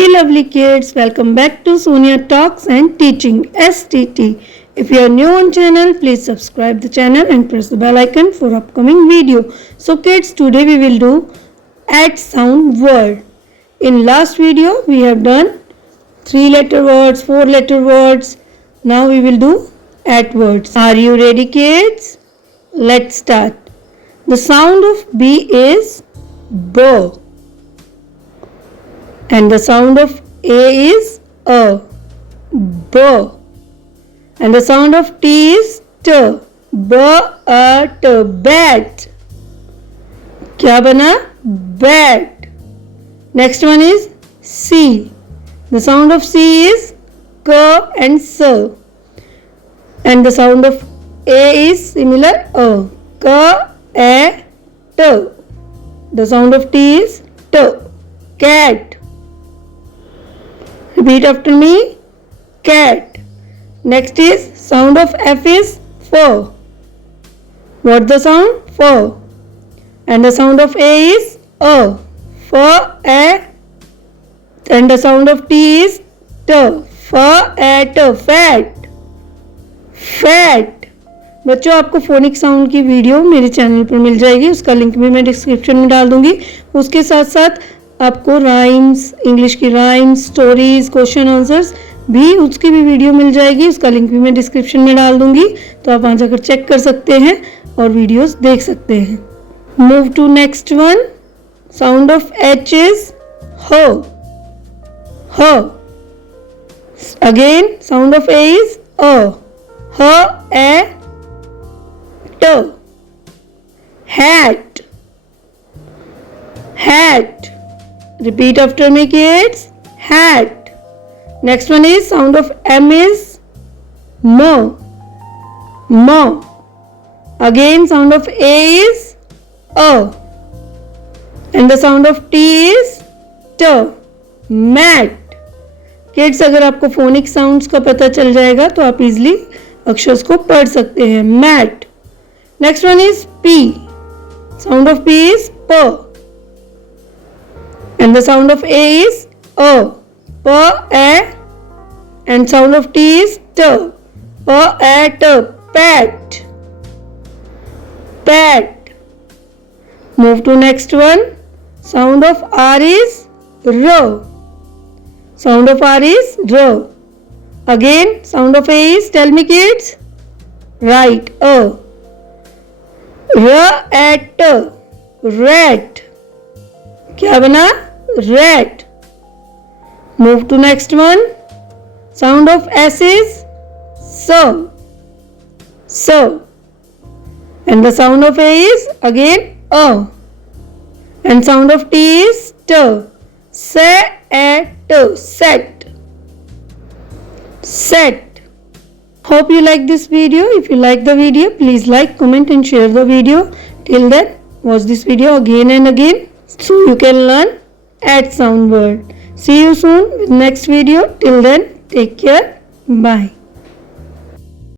Hey lovely kids, welcome back to Sonia Talks and Teaching STT. If you are new on channel, please subscribe the channel and press the bell icon for upcoming video. So kids, today we will do add sound word. In last video we have done 3-letter words, 4-letter words. Now we will do add words. Are you ready kids? Let's start. The sound of B is B. And the sound of A is A, B. And the sound of T is T, B, A, T, bat. क्या बना? Bat. Next one is C. The sound of C is K and S. And the sound of A is similar A, K, A, T. The sound of T is T, cat. Repeat after me, cat. Next is sound of F is F. What the sound? F. And the sound of A is A, F, A. And the sound of T is T, F, A, T, fat. Fat. बच्चों आपको phonic sound की video मेरे channel पर मिल जाएगी, उसका link भी मैं description में डाल दूंगी. उसके साथ साथ आपको राइम्स, इंग्लिश की राइम्स, स्टोरीज, क्वेश्चन आंसर्स भी उसकी भी वीडियो मिल जाएगी, उसका लिंक भी मैं डिस्क्रिप्शन में डाल दूंगी, तो आप वहाँ जाकर चेक कर सकते हैं और वीडियोस देख सकते हैं. Move to next one. Sound of H is ह, ह. Again sound of A is अ, ह, ए, ट. Hat, hat. Repeat after me kids, hat. Next one is sound of M is M, M. Again sound of A is A. And the sound of T is T, mat. Kids अगर आपको phonic sounds का पता चल जाएगा तो आप easily अक्षर को पढ़ सकते हैं. mat. Next one is P. Sound of P is P. And the sound of A is A, P, A. And sound of T is T, P, A, T, pat. Pat. Move to next one. Sound of R is R. Sound of R is R. Again, sound of A is, tell me kids. Right, A. R, A, T, rat. क्या बना? Rat. Move to next one. Sound of S is S, S. And the sound of A is again A. And sound of T is T, T, set. Set. Hope you like this video. If you like the video, please like, comment and share the video. Till then, watch this video again and again so you can learn add sound word. See you soon with next video. Till then, take care. Bye.